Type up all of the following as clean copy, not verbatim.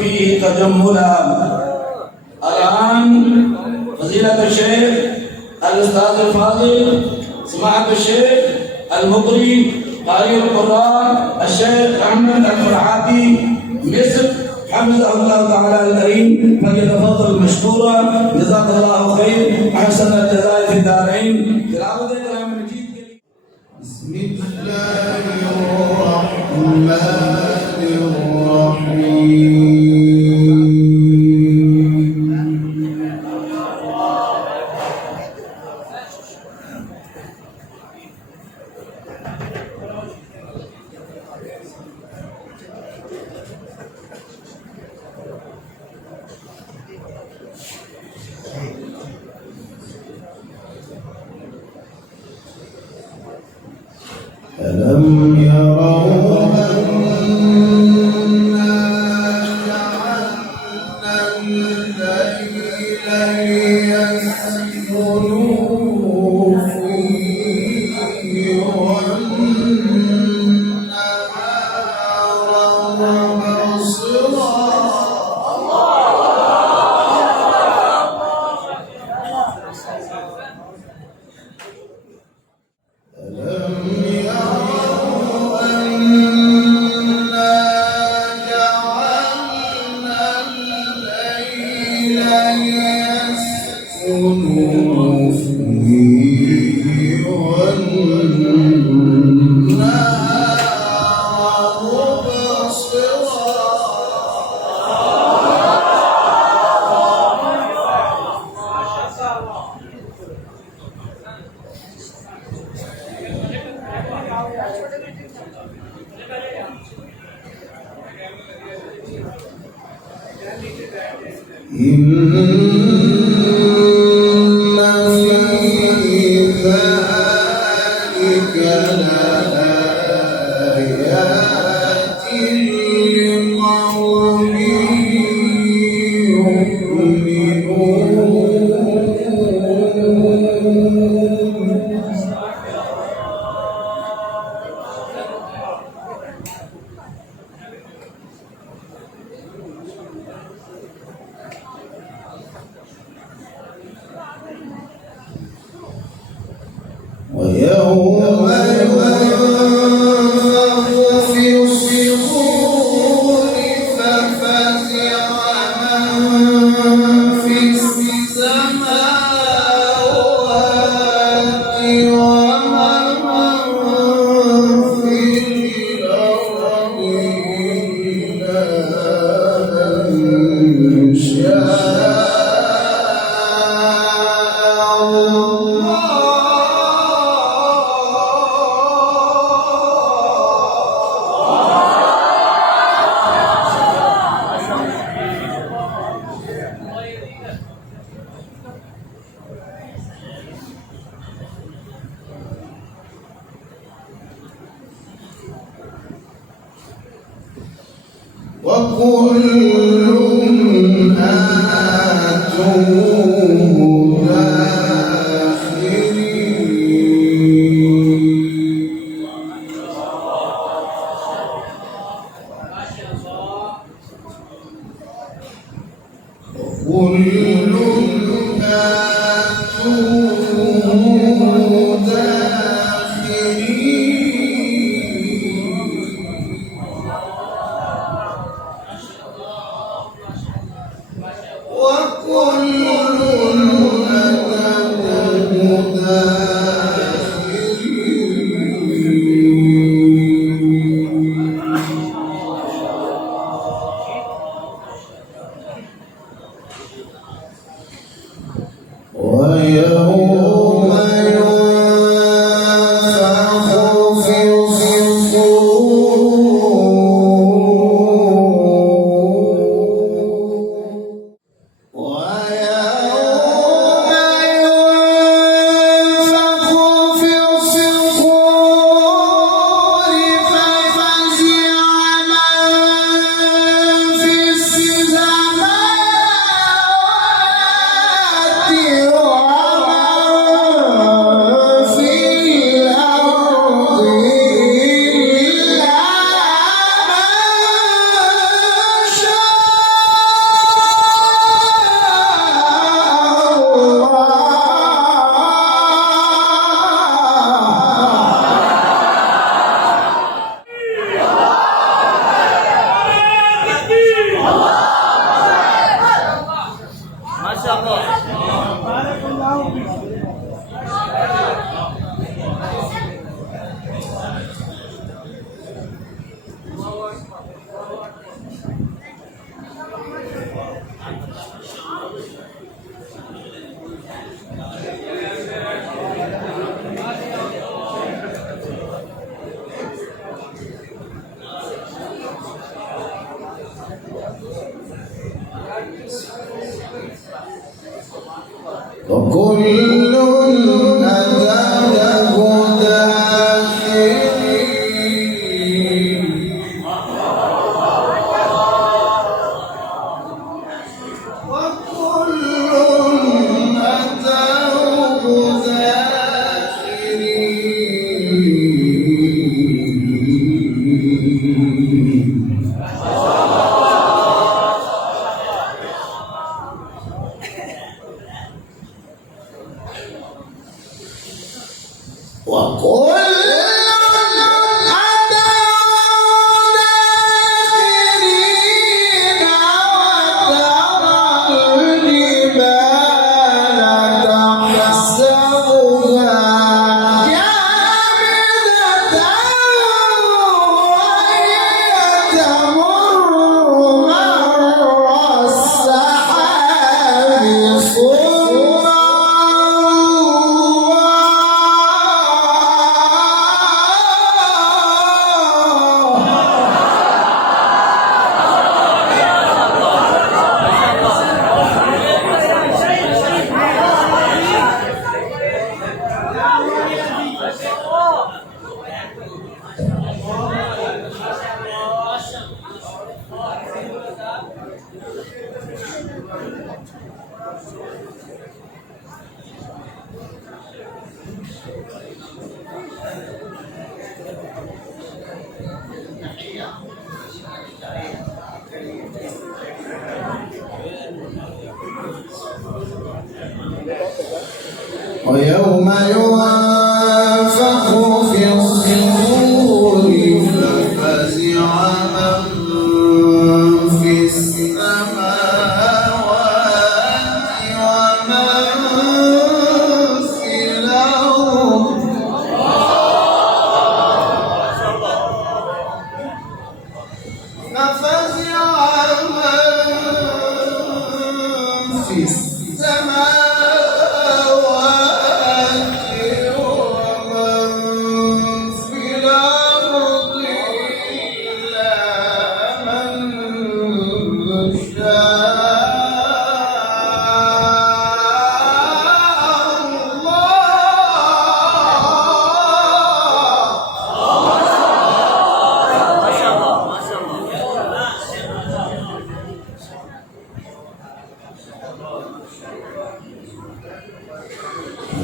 فيه تجملا. الآن فضيلة الشيخ الأستاذ الفاضل سماحة الشيخ المقري قارئ القرآن الشيخ أحمد الفرحاتي مصر حفظه الله تعالى الكريم فليتفضل مشكورا. جزاك الله خير، أحسن الجزاء في الدارين. تلاوة كلام المجيد. بسم الله الرحمن الرحيم. ألم يروا أنا جعلنا الليل ليسكنوا فيه والنهار مبصرا. إن في ذلك لآيات لقوم ويوم ينفخ في الصور ففزع من في السماوات ومن في الأرض إلا من شاء وكل آتوه داخرين. وكل آتوه داخرين. ويوم ينفخ في الصور وكل أتاه داخرين وكل أتاه داخرين وكل ويوم ينفخ في الصور ففزع من في السماوات ومن في الأرض ففزع من في السماوات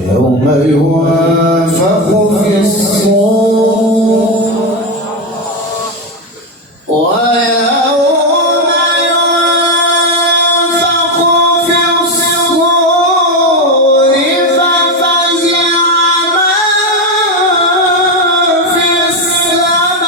يوم ينفخ في الصور ويوم ينفخ في الصور ففزع من في السماوات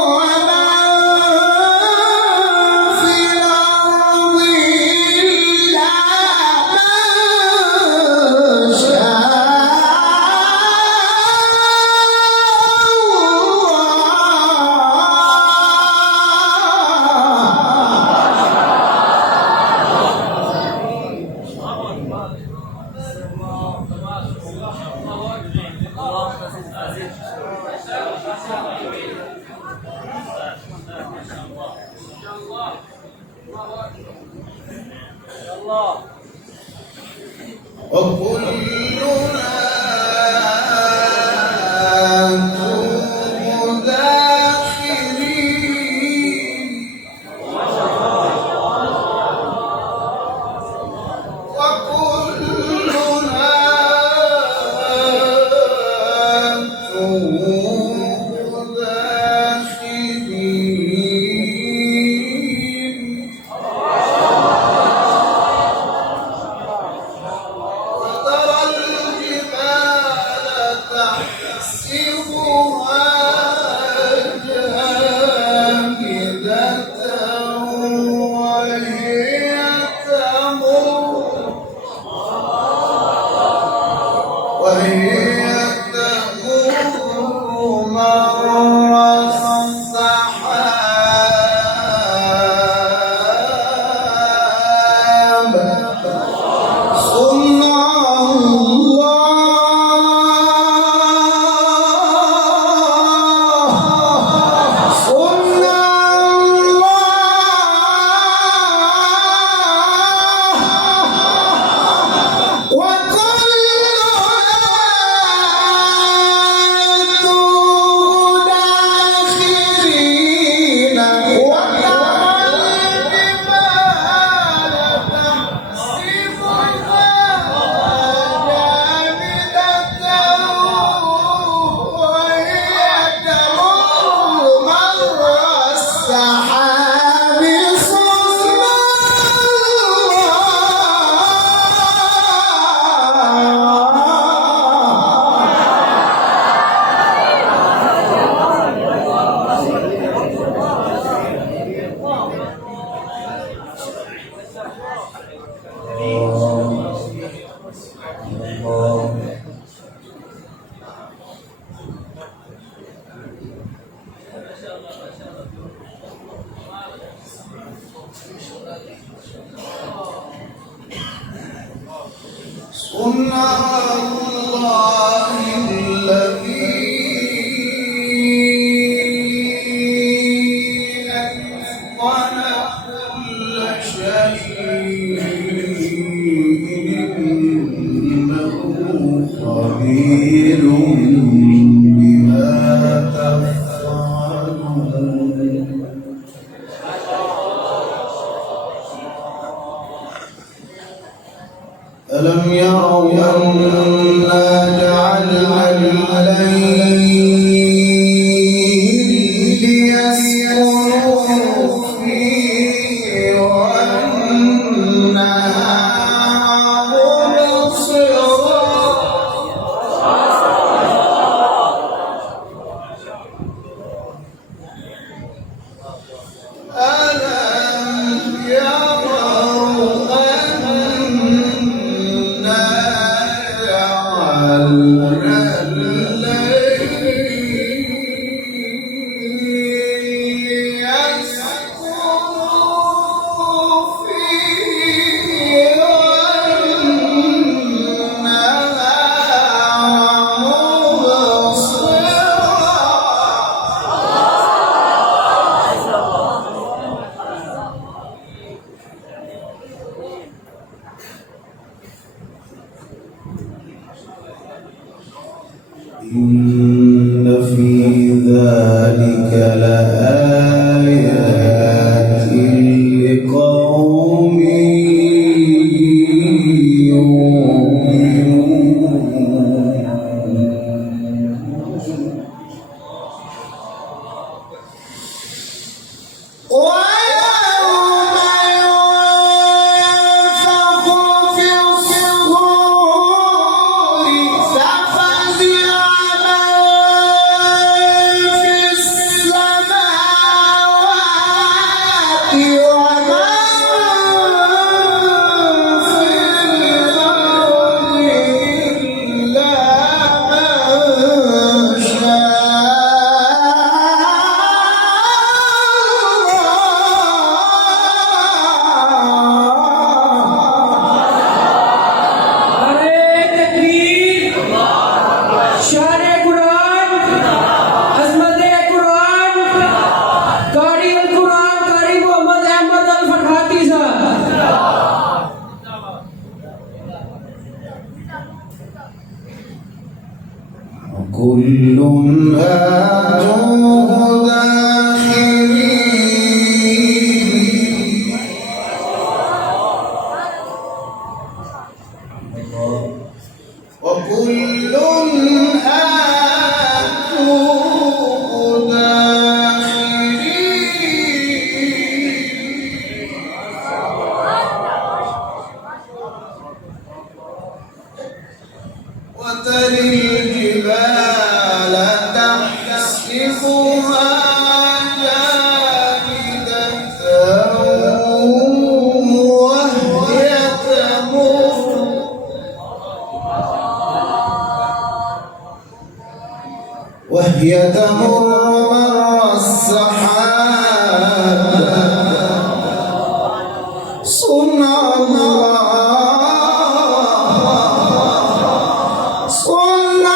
ومن في الأرض إلا وكلنا داخرين وكلنا داخرين ألم يروا أنا جعلنا الليل ليسكنوا فيه والنهار مبصرا ألم يروا إن في ذلك لآيات لقوم كل آتوه داخرين وكل آتوه داخرين وترى الجبال تحسبها جامدة وهي تمر مر السحاب صنع الله صنع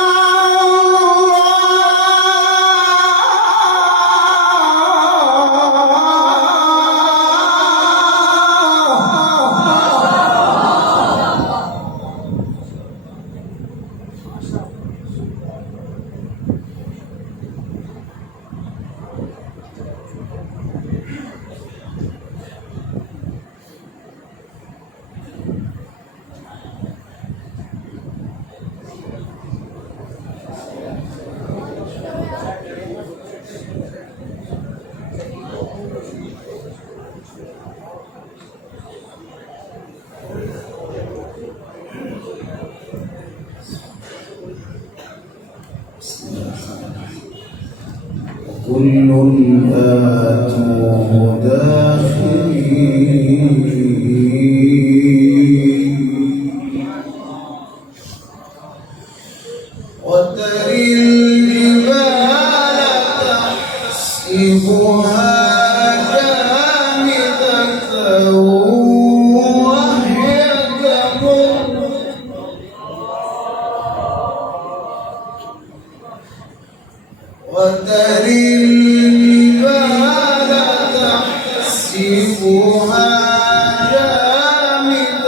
كل آتوه داخرين وترى الجبال تحسبها جامدة تحسبها جامدة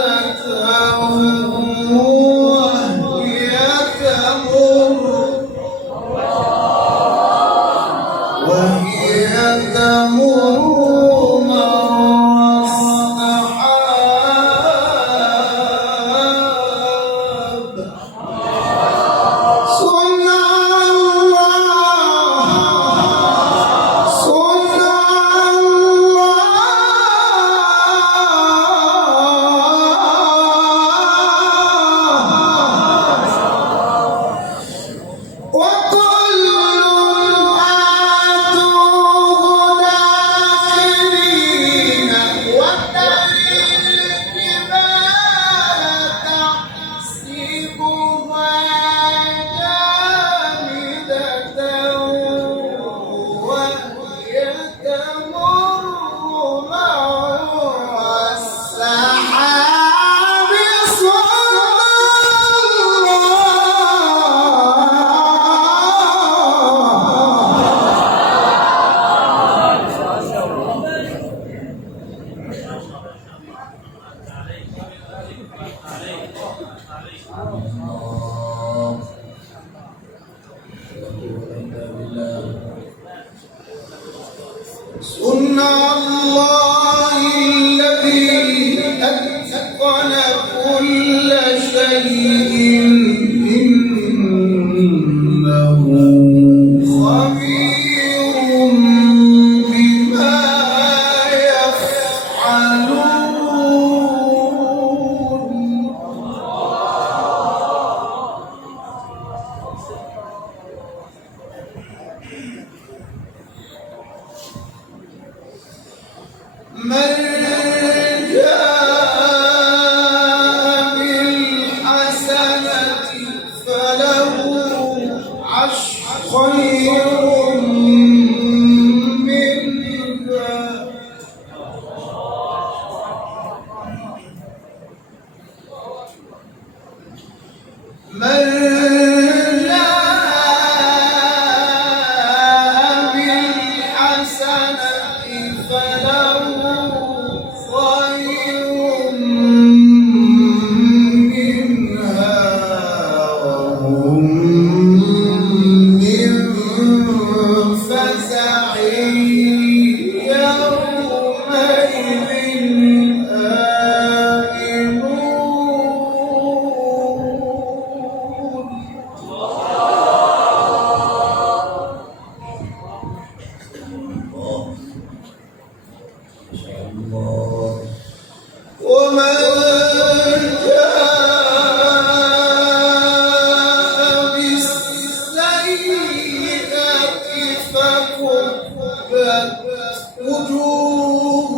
وهي تمر مر السحاب صنع الله الذي أتقن كل شيء إنه خبير بما يفعلون من جاء بالحسنة فله خير منها من جاء بالحسنة فله خير منها وهم من فزع يومئذ آمنون ومن جاء بالسيئة فكبت وجوههم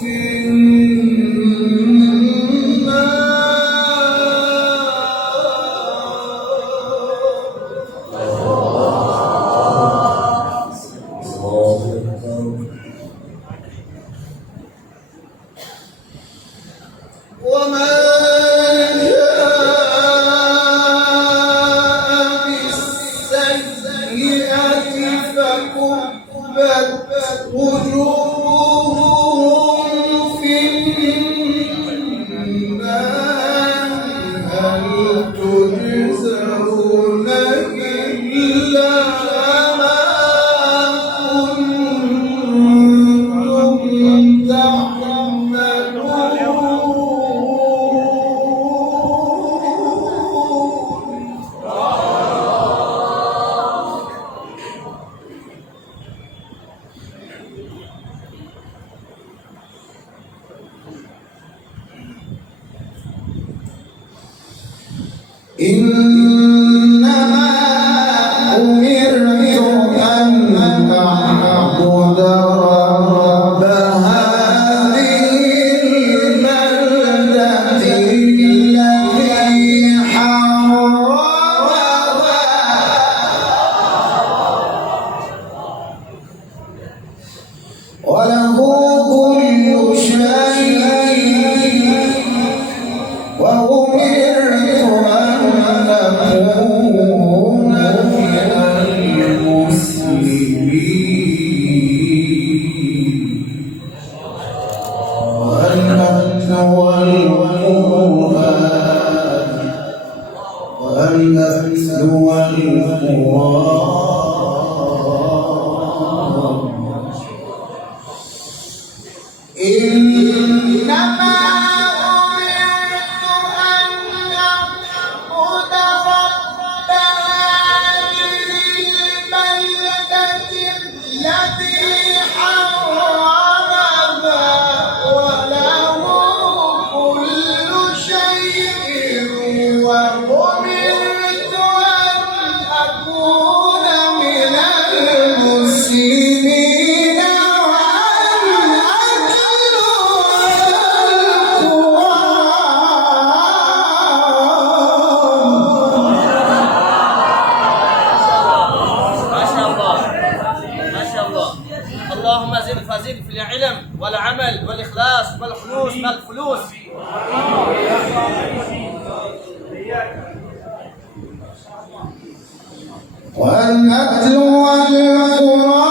في ومن جاء بالسيئة فكبت وجوههم في النار هل تجزون إلا ما كنتم إنما أمرت أن أعبد رب هذه البلدة الذي حرمها وله كل شيء وأمرت أن أكون من المسلمين إنما أمرت أن أعبد رب هذه البلدة الذي حرمها وله كل شيء وأمرت أن أكون من المسلمين وأن أتلو ما شاء الله ما شاء الله. اللهم زد فزد في العلم والعمل والإخلاص والخلوص والفلوس. وأن أتلو القرآن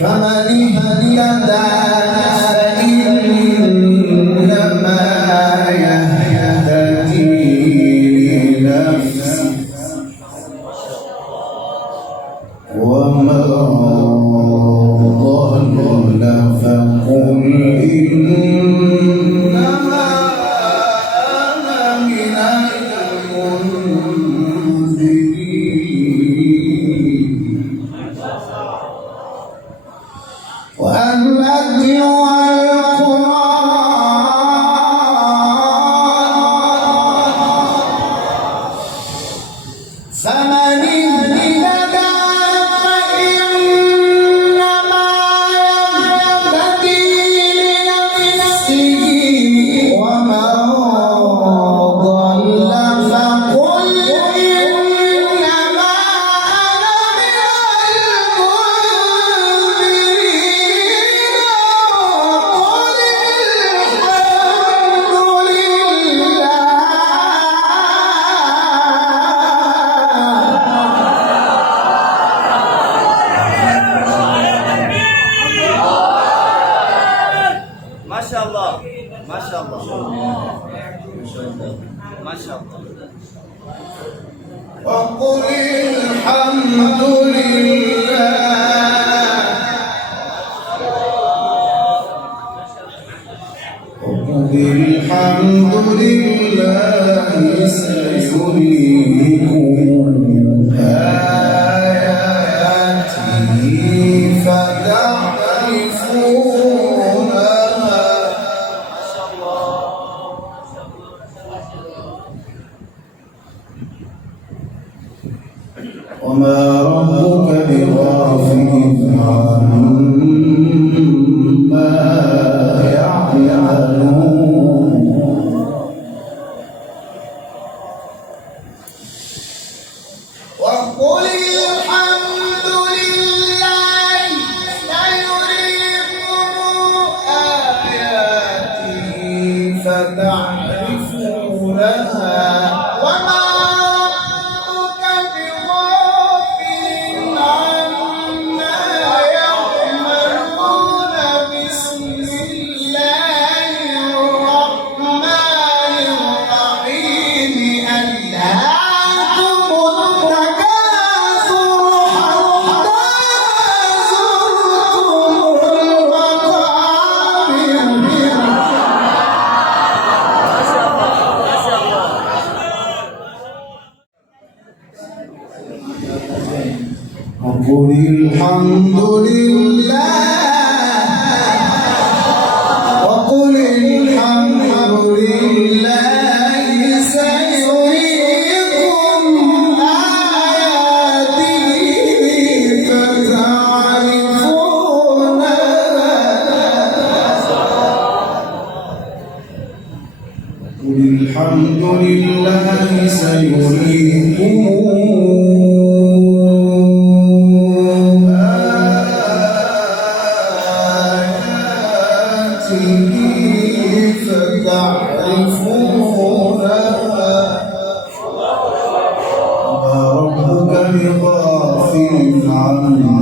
فمن اهتدى فإنما يهتدي لنفسه ومن ضل فقل إنما أنا من المنذرين وأن أتلو القرآن فمن اهتدى فإنما يهتدي لنفسه ومن ضل فقل إنما أنا من المنذرين وقل الحمد لله. ما شاء الله ما شاء الله ما شاء الله. وقل الحمد لله وقل الحمد لله سيريكم آياته فتعرفونها وما ربك بغافل عما يعملون وقل الحمد لله سيريكم آياته فتعرفونها وما ربك بغافل عما يعملون. بسم الله الرحمن الرحيم. ألهاكم التكاثر حتى زرتم المقابر. ما شاء الله ما شاء الله. وقل الحمد لله وقل الحمد لله سيريكم آياته فتعرفونها. قل الحمد لله سيريكم فتعرفونها وما ربك بغافل عما